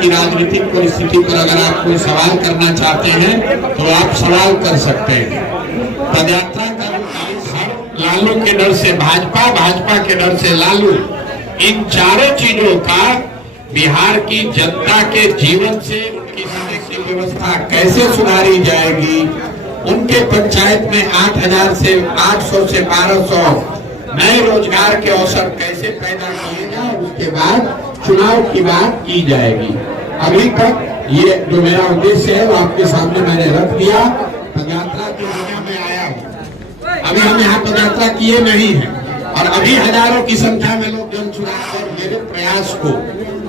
की राजनीतिक परिस्थिति पर अगर आप कोई सवाल करना चाहते हैं तो आप सवाल कर सकते हैं। पदयात्रा का लालू के डर से भाजपा, भाजपा के डर से लालू, इन चारों चीजों का बिहार की जनता के जीवन से उनकी की व्यवस्था कैसे सुधारी जाएगी, उनके पंचायत में 8,000 से 800 से 1200 नए रोजगार के अवसर कैसे पैदा किए जाए, उसके बाद चुनाव की बात की जाएगी। अभी तक ये जो मेरा उद्देश्य है वो आपके सामने मैंने रख दिया। पदयात्रा की दुनिया में आया हूँ, अभी हम यहाँ पदयात्रा किए नहीं है और अभी हजारों की संख्या में लोग जन चुनाव और मेरे प्रयास को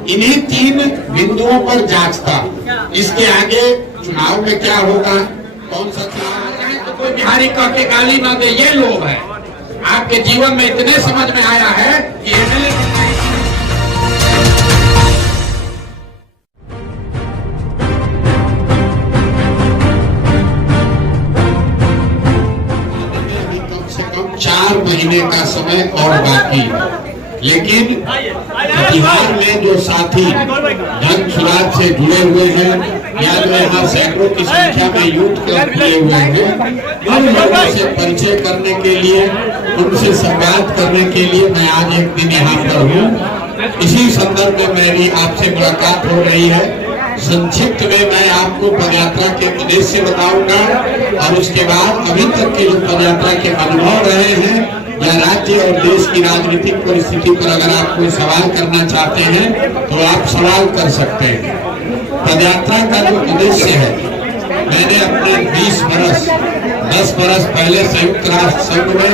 इन्हीं 3 बिंदुओं पर जांचता। इसके आगे चुनाव में क्या होगा, कौन सा चुनाव होगा है, तो कोई बिहारी कह के गाली ना दे, ये लोग है। आपके जीवन में इतने समझ में आया है कि एमएलए कम से कम 4 महीने का समय और बाकी, लेकिन बिहार में जो साथी जन सुराज से जुड़े हुए हैं या जो यहाँ सैकड़ों की संख्या में यूथ क्लब खुले हुए हैं, उन लोगों से परिचय करने के लिए, उनसे संवाद करने के लिए मैं आज एक दिन यहाँ पर हूँ। इसी संदर्भ में मेरी आपसे मुलाकात हो रही है। संक्षिप्त में मैं आपको पदयात्रा के उद्देश्य बताऊंगा और उसके बाद अभी तक के जो पदयात्रा के अनुभव रहे हैं या राज्य और देश की राजनीतिक परिस्थिति पर अगर आप कोई सवाल करना चाहते हैं तो आप सवाल कर सकते हैं। पदयात्रा का जो उद्देश्य है, मैंने अपने 10 बरस पहले संयुक्त राष्ट्र संघ में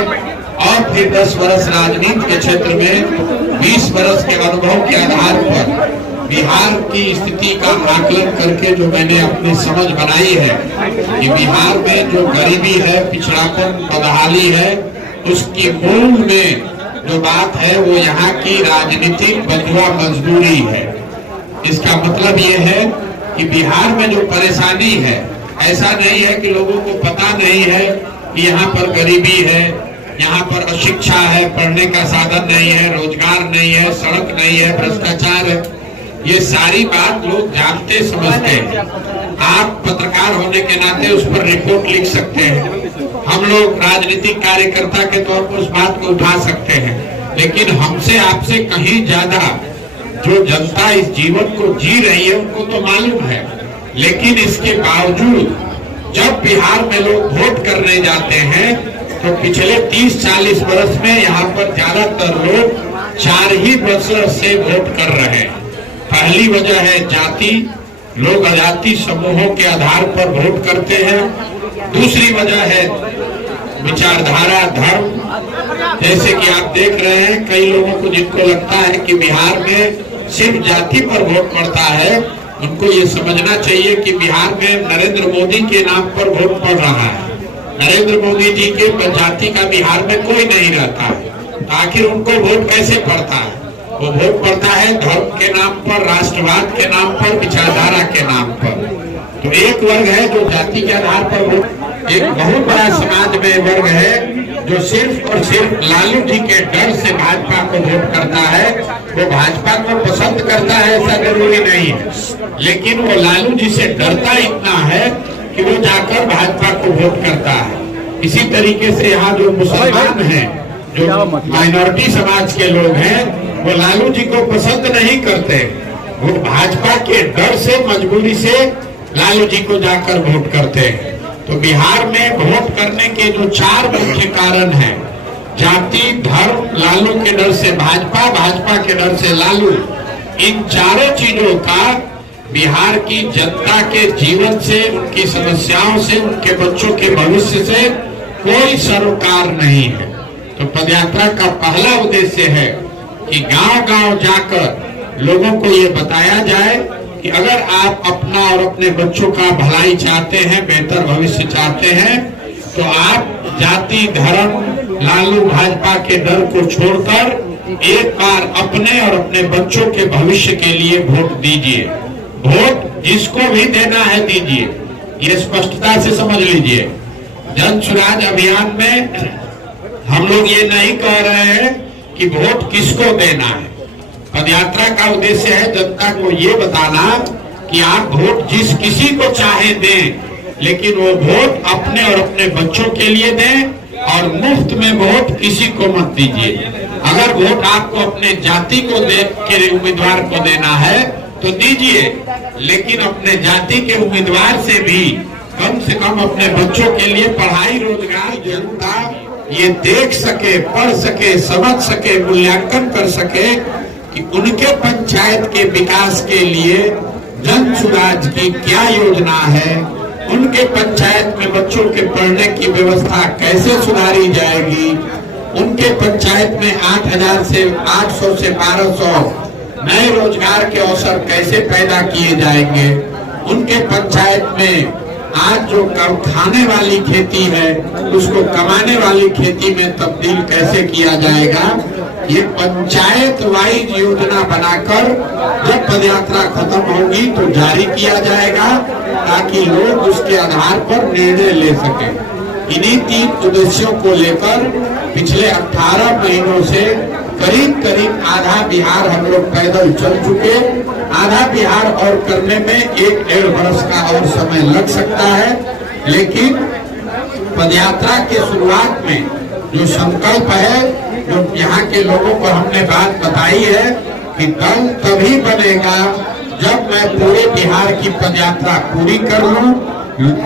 और फिर 10 बरस राजनीति के क्षेत्र में 20 बरस के अनुभव के आधार पर बिहार की स्थिति का आकलन करके जो मैंने अपनी समझ बनाई है कि बिहार में जो गरीबी है, पिछड़ापन, बदहाली है, उसकी मूल में जो बात है वो यहाँ की राजनीतिक बंधुआ मजदूरी है। इसका मतलब ये है कि बिहार में जो परेशानी है, ऐसा नहीं है कि लोगों को पता नहीं है कि यहाँ पर गरीबी है, यहाँ पर अशिक्षा है, पढ़ने का साधन नहीं है, रोजगार नहीं है, सड़क नहीं है, भ्रष्टाचार है। ये सारी बात लोग जानते समझते हैं। आप पत्रकार होने के नाते उस पर रिपोर्ट लिख सकते हैं, हम लोग राजनीतिक कार्यकर्ता के तौर पर उस बात को उठा सकते हैं, लेकिन हमसे आपसे कहीं ज्यादा जो जनता इस जीवन को जी रही है उनको तो मालूम है। लेकिन इसके बावजूद जब बिहार में लोग वोट करने जाते हैं तो पिछले 30-40 बरस में यहाँ पर ज्यादातर लोग 4 ही वजह से वोट कर रहे हैं। पहली वजह है जाति, लोग अजाति समूहों के आधार पर वोट करते हैं। दूसरी वजह है विचारधारा, धर्म, जैसे कि आप देख रहे हैं कई लोगों को जिनको लगता है कि बिहार में सिर्फ जाति पर वोट पड़ता है, उनको ये समझना चाहिए कि बिहार में नरेंद्र मोदी के नाम पर वोट पड़ रहा है। नरेंद्र मोदी जी के जाति का बिहार में कोई नहीं रहता, तो आखिर उनको वोट कैसे पड़ता है? वो वोट पड़ता है धर्म के नाम पर, राष्ट्रवाद के नाम पर, विचारधारा के नाम पर। तो एक वर्ग है जो जाति के आधार पर वोट, एक बहुत बड़ा समाज में वर्ग है जो सिर्फ और सिर्फ लालू जी के डर से भाजपा को वोट करता है। वो भाजपा को पसंद करता है ऐसा जरूरी नहीं है, लेकिन वो लालू जी से डरता इतना है कि वो जाकर भाजपा को वोट करता है। इसी तरीके से यहाँ जो मुसलमान हैं, जो माइनॉरिटी समाज के लोग हैं, वो लालू जी को पसंद नहीं करते, वो भाजपा के डर से, मजबूरी से लालू जी को जाकर वोट करते हैं। तो बिहार में वोट करने के जो 4 मुख्य कारण हैं, जाति, धर्म, लालू के डर से भाजपा, भाजपा के डर से लालू, इन चारों चीजों का बिहार की जनता के जीवन से, उनकी समस्याओं से, उनके बच्चों के भविष्य से कोई सरोकार नहीं है। तो पदयात्रा का पहला उद्देश्य है कि गांव-गांव जाकर लोगों को ये बताया जाए कि अगर आप अपना और अपने बच्चों का भलाई चाहते हैं, बेहतर भविष्य चाहते हैं, तो आप जाति, धर्म, लालू भाजपा के डर को छोड़कर एक बार अपने और अपने बच्चों के भविष्य के लिए वोट दीजिए। वोट जिसको भी देना है दीजिए, ये स्पष्टता से समझ लीजिए। जन सुराज अभियान में हम लोग ये नहीं कह रहे हैं कि वोट किसको देना है, पदयात्रा का उद्देश्य है जनता को ये बताना कि आप वोट जिस किसी को चाहे दें, लेकिन वो वोट अपने और अपने बच्चों के लिए दें और मुफ्त में वोट किसी को मत दीजिए। अगर वोट आपको अपने जाति को के उम्मीदवार को देना है तो दीजिए, लेकिन अपने जाति के उम्मीदवार से भी कम से कम अपने बच्चों के लिए पढ़ाई रोजगार जनता ये देख सके, पढ़ सके, समझ सके, मूल्यांकन कर सके कि उनके पंचायत के विकास के लिए जन सुराज की क्या योजना है, उनके पंचायत में बच्चों के पढ़ने की व्यवस्था कैसे सुधारी जाएगी, उनके पंचायत में 8,000 से 800 से 1200 नए रोजगार के अवसर कैसे पैदा किए जाएंगे, उनके पंचायत में आज जो खाने वाली खेती है उसको कमाने वाली खेती में तब्दील कैसे किया जाएगा। ये पंचायत वाइज योजना बनाकर जब पदयात्रा खत्म होगी तो जारी किया जाएगा ताकि लोग उसके आधार पर निर्णय ले सके। इन्हीं 3 उद्देश्यों को लेकर पिछले 18 महीनों से करीब करीब आधा बिहार हम लोग पैदल चल चुके। आधा बिहार और करने में 1-1.5 वर्ष का और समय लग सकता है, लेकिन पदयात्रा के शुरुआत में जो संकल्प है, जो यहाँ के लोगों को हमने बात बताई है कि दल तभी बनेगा जब मैं पूरे बिहार की पदयात्रा पूरी कर लूं,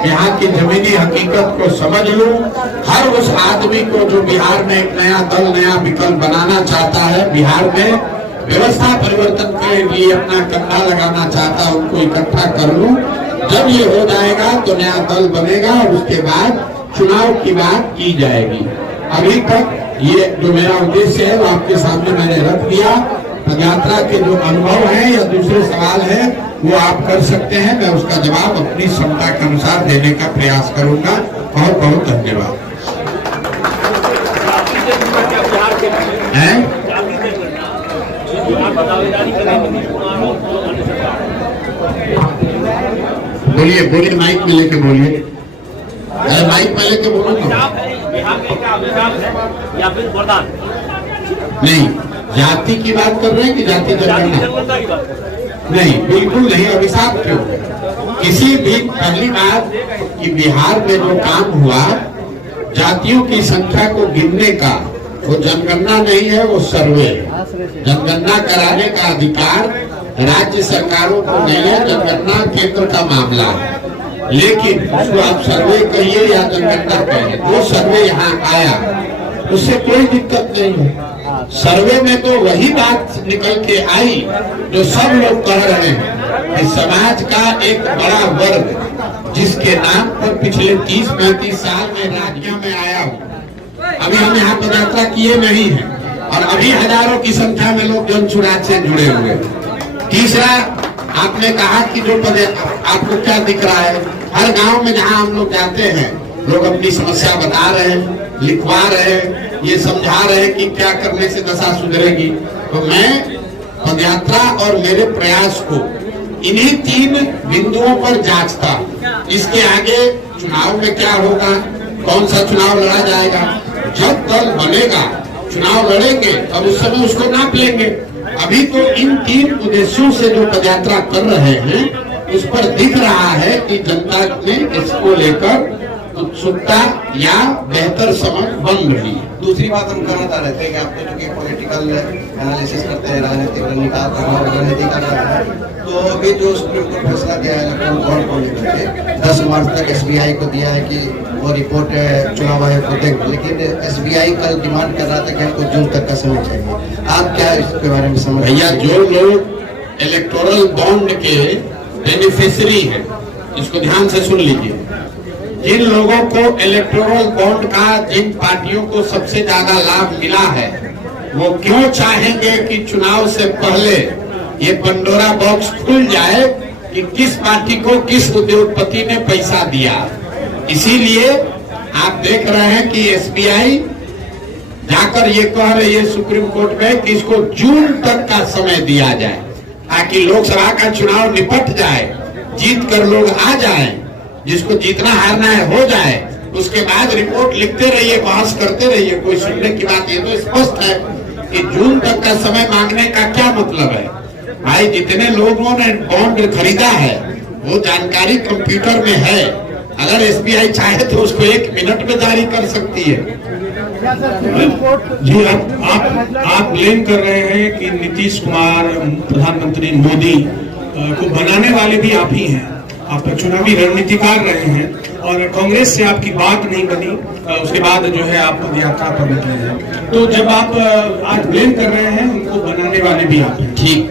यहाँ की जमीनी हकीकत को समझ लूं, हर उस आदमी को जो बिहार में एक नया दल, नया विकल्प बनाना चाहता है, बिहार में व्यवस्था परिवर्तन के लिए अपना कंधा लगाना चाहता है, उनको इकट्ठा कर लूं। जब ये हो जाएगा तो नया दल बनेगा और उसके बाद चुनाव की बात की जाएगी। अभी तक ये जो मेरा उद्देश्य है वो आपके सामने मैंने रख दिया। पदयात्रा के जो अनुभव है या दूसरे सवाल है वो आप कर सकते हैं, मैं उसका जवाब अपनी क्षमता के अनुसार देने का प्रयास करूंगा। बहुत बहुत धन्यवाद। बोलिए बोलिए, माइक में लेके बोलिए। अरे माइक में लेके बोलो ना। नहीं, जाति की बात कर रहे हैं कि जाति जनगणना? नहीं, बिल्कुल नहीं। अभिशाप क्यों? किसी भी पहली बात कि बिहार में जो काम हुआ जातियों की संख्या को गिनने का, वो जनगणना नहीं है, वो सर्वे है। जनगणना कराने का अधिकार राज्य सरकारों को नहीं है, जनगणना केंद्र का मामला है। लेकिन उसको आप सर्वे कहिए या जनगणना कहिए, वो सर्वे यहाँ आया, उससे कोई दिक्कत नहीं है। सर्वे में तो वही बात निकल के आई जो सब लोग कह रहे हैं कि समाज का एक बड़ा वर्ग जिसके नाम पर पिछले 30-35 साल में राज्य में आया हूँ, अभी हम यहाँ पदयात्रा किए नहीं है और अभी हजारों की संख्या में लोग जन सुराज से जुड़े हुए। तीसरा, आपने कहा कि जो आपको क्या दिख रहा है, हर गांव में जहां हम लोग जाते हैं लोग अपनी समस्या बता रहे हैं, लिखवा रहे हैं, ये समझा रहे हैं कि क्या करने से दशा सुधरेगी। तो मैं पदयात्रा और मेरे प्रयास को इन्हीं 3 बिंदुओं पर जांचता। इसके आगे चुनाव में क्या होगा, कौन सा चुनाव लड़ा जाएगा, जब दल बनेगा चुनाव लड़ेंगे तब उस समय उसको नाप लेंगे। अभी तो इन 3 उद्देश्यों से जो पदयात्रा कर रहे हैं उस पर दिख रहा है कि जनता में इसको लेकर उत्सुकता या बेहतर समझ बन रही है। दूसरी बात हम करना चाह रहे थे कि आपने जो कि पॉलिटिकल एनालिसिस करते हैं, राजनीतिक रणनीति कर रहे हैं, तो अभी जो सुप्रीम कोर्ट फैसला दिया है इलेक्ट्रल बॉन्ड को लेकर के 10 मार्च तक SBI को दिया है कि वो रिपोर्ट चुनाव आयोग को देंगे, लेकिन SBI कल डिमांड कर रहा था कि हमको जून तक का समय चाहिए। आप क्या इसके बारे में समझ? भैया, जो लोग इलेक्टोरल बॉन्ड के बेनिफिशियरी है, इसको ध्यान से सुन लीजिए। जिन लोगों को इलेक्टोरल बॉन्ड का, जिन पार्टियों को सबसे ज्यादा लाभ मिला है, वो क्यों चाहेंगे कि चुनाव से पहले ये पंडोरा बॉक्स खुल जाए कि किस पार्टी को किस उद्योगपति ने पैसा दिया। इसीलिए आप देख रहे हैं कि SBI जाकर ये कह रही है सुप्रीम कोर्ट में कि इसको जून तक का समय दिया जाए ताकि लोकसभा का चुनाव निपट जाए, जीत कर लोग आ जाएं, जिसको जीतना हारना है हो जाए, उसके बाद रिपोर्ट लिखते रहिए, बहस करते रहिए, कोई सुनने की बात। ये तो स्पष्ट है कि जून तक का समय मांगने का क्या मतलब है। भाई जितने लोगों ने बॉन्ड खरीदा है वो जानकारी कंप्यूटर में है, अगर एसबीआई चाहे तो उसको 1 मिनट में जारी कर सकती है। जी आप ब्लेम कर रहे हैं कि नीतीश कुमार, प्रधानमंत्री मोदी को बनाने वाले भी आप ही हैं, आप चुनावी रणनीतिकार रहे हैं और कांग्रेस से आपकी बात नहीं बनी, उसके बाद जो है आप पदयात्रा पर निकले हैं। तो जब आप आज ब्लेम कर रहे हैं, उनको बनाने वाले भी आप हैं। ठीक,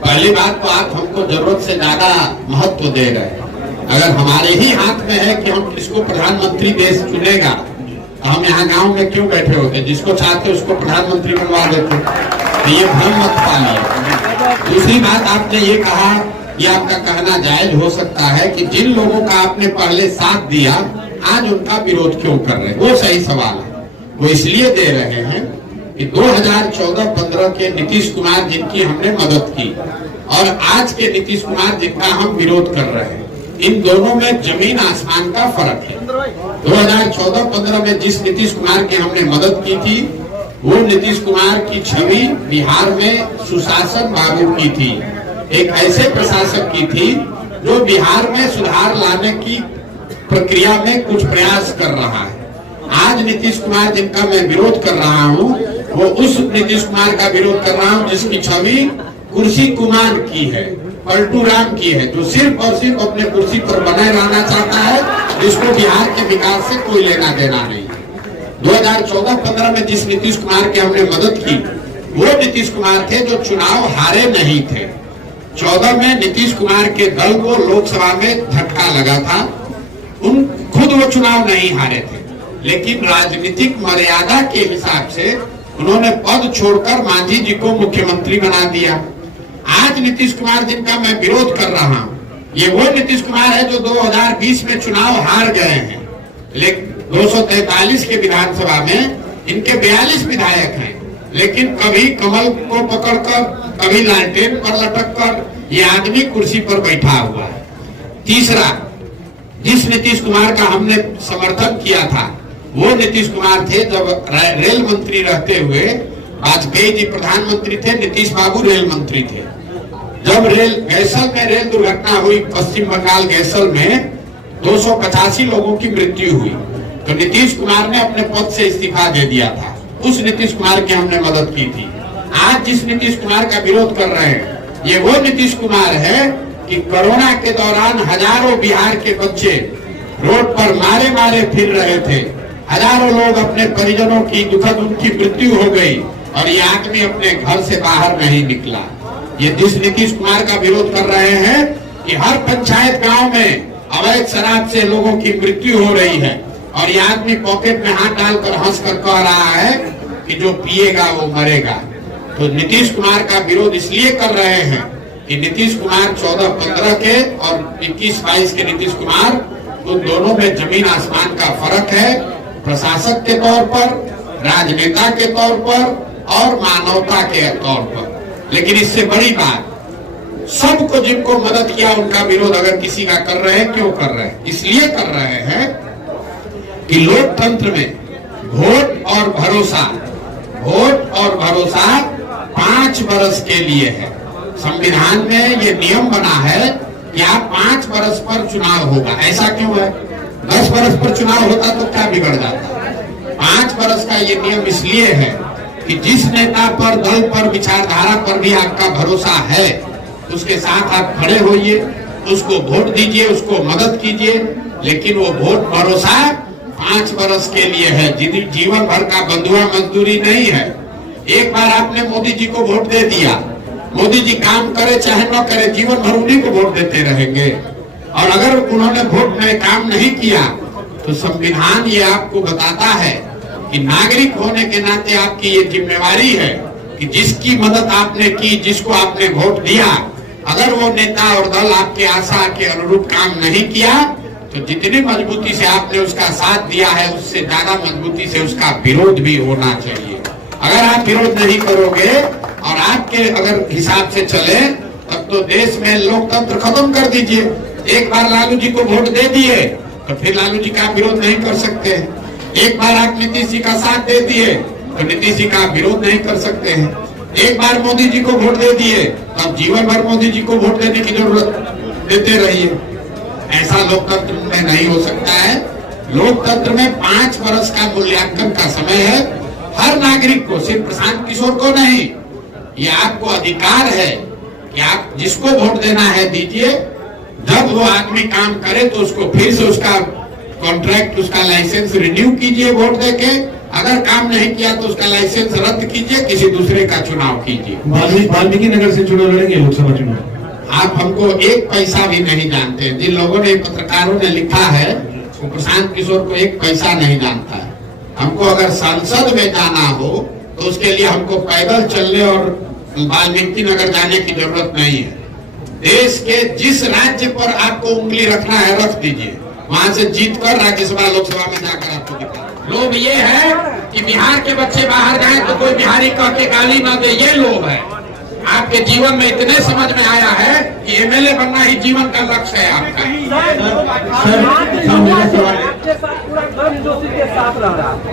पहली बात तो आप हमको जरूरत से ज्यादा महत्व दे रहे हैं। अगर हमारे ही हाथ में है कि हम किसको प्रधानमंत्री देश चुनेगा, तो हम यहाँ गांव में क्यों बैठे होते, जिसको चाहते उसको प्रधानमंत्री बनवा देते। तो ये भ्रम मत पालिए। दूसरी बात, आपने ये कहा, ये आपका कहना जायज हो सकता है कि जिन लोगों का आपने पहले साथ दिया आज उनका विरोध क्यों कर रहे हैं, वो सही सवाल है। वो इसलिए दे रहे हैं कि 2014-15 के नीतीश कुमार जिनकी हमने मदद की और आज के नीतीश कुमार जिनका हम विरोध कर रहे हैं, इन दोनों में जमीन आसमान का फर्क है। 2014-15 में जिस नीतीश कुमार की हमने मदद की थी, वो नीतीश कुमार की छवि बिहार में सुशासन बाबू की थी, एक ऐसे प्रशासक की थी जो बिहार में सुधार लाने की प्रक्रिया में कुछ प्रयास कर रहा है। आज नीतीश कुमार जिनका मैं विरोध कर रहा हूँ, वो उस नीतीश कुमार का विरोध कर रहा हूँ जिसकी छवि कुर्सी कुमार की है, पलटू राम की है, जो सिर्फ और सिर्फ अपने कुर्सी पर बने रहना चाहता है, जिसको बिहार के विकास से कोई लेना देना नहीं। 2014-15 में जिस नीतीश कुमार की हमने मदद की, वो नीतीश कुमार थे जो चुनाव हारे नहीं थे। 14 में नीतीश कुमार के दल को लोकसभा में झटका लगा था, खुद वो चुनाव नहीं हारे थे, लेकिन राजनीतिक मर्यादा के हिसाब से उन्होंने पद छोड़कर मांझी जी को मुख्यमंत्री बना दिया। आज नीतीश कुमार जिनका मैं विरोध कर रहा हूँ, ये वो नीतीश कुमार है जो 2020 में चुनाव हार गए हैं, लेकिन 243 के विधानसभा में इनके 42 विधायक हैं, लेकिन कभी कमल को पकड़कर, कभी लालटेन पर लटककर ये आदमी कुर्सी पर बैठा हुआ है। तीसरा, जिस नीतीश कुमार का हमने समर्थन किया था, वो नीतीश कुमार थे जब रेल मंत्री रहते हुए वाजपेयी जी प्रधानमंत्री थे, नीतीश बाबू रेल मंत्री थे। जब गैसल में रेल दुर्घटना हुई, पश्चिम बंगाल गैसल में 285 लोगों की मृत्यु हुई, तो नीतीश कुमार ने अपने पद से इस्तीफा दे दिया था। उस नीतीश कुमार की हमने मदद की थी। आज जिस नीतीश कुमार का विरोध कर रहे हैं, ये वो नीतीश कुमार है कि कोरोना के दौरान हजारों बिहार के बच्चे रोड पर मारे मारे फिर रहे थे, हजारों लोग अपने परिजनों की दुखद उनकी मृत्यु हो गई और ये आदमी अपने घर से बाहर नहीं निकला। ये जिस नीतीश कुमार का विरोध कर रहे हैं कि हर पंचायत गांव में अवैध शराब से लोगों की मृत्यु हो रही है और ये आदमी पॉकेट में हाथ डालकर हंसकर कह रहा है कि जो पिएगा वो मरेगा। तो नीतीश कुमार का विरोध इसलिए कर रहे हैं कि नीतीश कुमार 14-15 के और 21-22 के नीतीश कुमार, उन दोनों में जमीन आसमान का फर्क है, प्रशासक के तौर पर, राजनेता के तौर पर और मानवता के तौर पर। लेकिन इससे बड़ी बात, सबको जिनको मदद किया उनका विरोध अगर किसी का कर रहे हैं, क्यों कर रहे हैं? इसलिए कर रहे हैं कि लोकतंत्र में वोट और भरोसा 5 वर्ष के लिए है। संविधान में ये नियम बना है कि आप 5 वर्ष पर चुनाव होगा। ऐसा क्यों है? 10 वर्ष पर चुनाव होता तो क्या बिगड़ जाता? 5 वर्ष का ये नियम इसलिए है कि जिस नेता पर, दल पर, विचारधारा पर भी आपका भरोसा है, उसके साथ आप खड़े होइए, उसको वोट दीजिए, उसको मदद कीजिए, लेकिन वो वोट भरोसा 5 वर्ष के लिए है, जीवन भर का बंधुआ मजदूरी नहीं है। एक बार आपने मोदी जी को वोट दे दिया, मोदी जी काम करे चाहे न करे, जीवन भर उन्हीं को वोट देते रहेंगे। और अगर उन्होंने वोट में काम नहीं किया तो संविधान ये आपको बताता है कि नागरिक होने के नाते आपकी ये जिम्मेवारी है कि जिसकी मदद आपने की, जिसको आपने वोट दिया, अगर वो नेता और दल आपके आशा के अनुरूप काम नहीं किया तो जितनी मजबूती से आपने उसका साथ दिया है, उससे ज्यादा मजबूती से उसका विरोध भी होना चाहिए। अगर आप विरोध नहीं करोगे और आपके अगर हिसाब से चले, तब तो देश में लोकतंत्र खत्म कर दीजिए। एक बार लालू जी को वोट दे दिए तो फिर लालू जी का विरोध नहीं कर सकते। एक बार आप नीतीश जी का साथ दे दिए तो नीतीश जी का विरोध नहीं कर सकते हैं। एक बार मोदी जी को वोट दे दिए तो अब जीवन भर मोदी जी को वोट देने की जरूरत देते रहिए। ऐसा लोकतंत्र में नहीं हो सकता है। लोकतंत्र में 5 वर्ष का मूल्यांकन का समय है। हर नागरिक को, सिर्फ प्रशांत किशोर को नहीं, ये आपको अधिकार है कि आप जिसको वोट देना है दीजिए। जब वो आदमी काम करे तो उसको फिर से उसका कॉन्ट्रैक्ट, उसका लाइसेंस रिन्यू कीजिए वोट देके। अगर काम नहीं किया तो उसका लाइसेंस रद्द कीजिए, किसी दूसरे का चुनाव कीजिए। वाल्मीकि नगर से चुनाव लड़ेंगे लोकसभा चुनाव। आप हमको एक पैसा भी नहीं जानते। जिन लोगों ने, पत्रकारों ने लिखा है, वो प्रशांत किशोर को एक पैसा नहीं जानता है। हमको अगर संसद में जाना हो तो उसके लिए हमको पैदल चलने और वाल्मीकि नगर जाने की जरूरत नहीं है। देश के जिस राज्य पर आपको उंगली रखना है रख दीजिए, वहां से जीतकर राज्यसभा लोकसभा में जाकर आपको दिखा। लोभ ये है कि बिहार के बच्चे बाहर जाए तो कोई बिहारी कह के गाली ना दे, ये लोभ है। आपके जीवन में इतने समझ में आया है कि एमएलए बनना ही जीवन का लक्ष्य है आपका।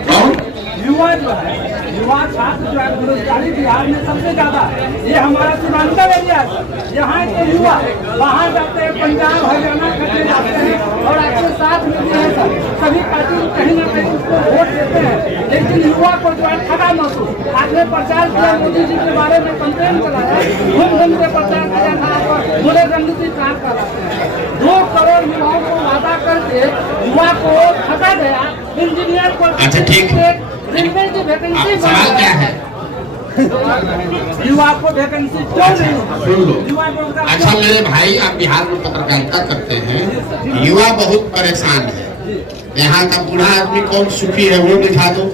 कौन? युवा जो है, युवा छात्र जो है, बेरोजगारी बिहार में सबसे ज्यादा है। ये हमारा सीमांचल एरिया है। यहाँ के युवा बाहर जाते हैं, पंजाब हरियाणा करने जाते हैं और आपके साथ में भी है सर, सभी पार्टी कहीं ना कहीं उसको वोट देते हैं, लेकिन युवा को जो है ठगा महसूस। आपने प्रचार किया, मोदी जी के बारे में कंप्लेन कराया, घूम घूम के प्रचार किया था और बोले रणनीति काम कराते हैं। 2 करोड़ युवाओं को वादा करके युवा को ठगा गया। इंजीनियर को, अच्छा ठीक है, रेलवे की वैकेंसी, सवाल क्या है? युवा को वैकेंसी क्यों नहीं? सुन लो। युवा को, अच्छा मेरे भाई, आप बिहार में पत्रकारिता करते हैं, युवा बहुत परेशान है। यहाँ का बूढ़ा आदमी कौन सुखी है वो दिखा दो,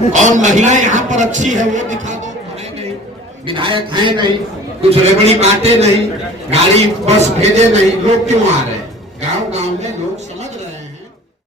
कौन महिला यहाँ पर अच्छी है वो दिखा दो। है नहीं, विधायक है नहीं, कुछ रेबड़ी बातें नहीं, गाड़ी बस भेजे नहीं, लोग क्यों आ रहे हैं? गाँव गाँव में लोग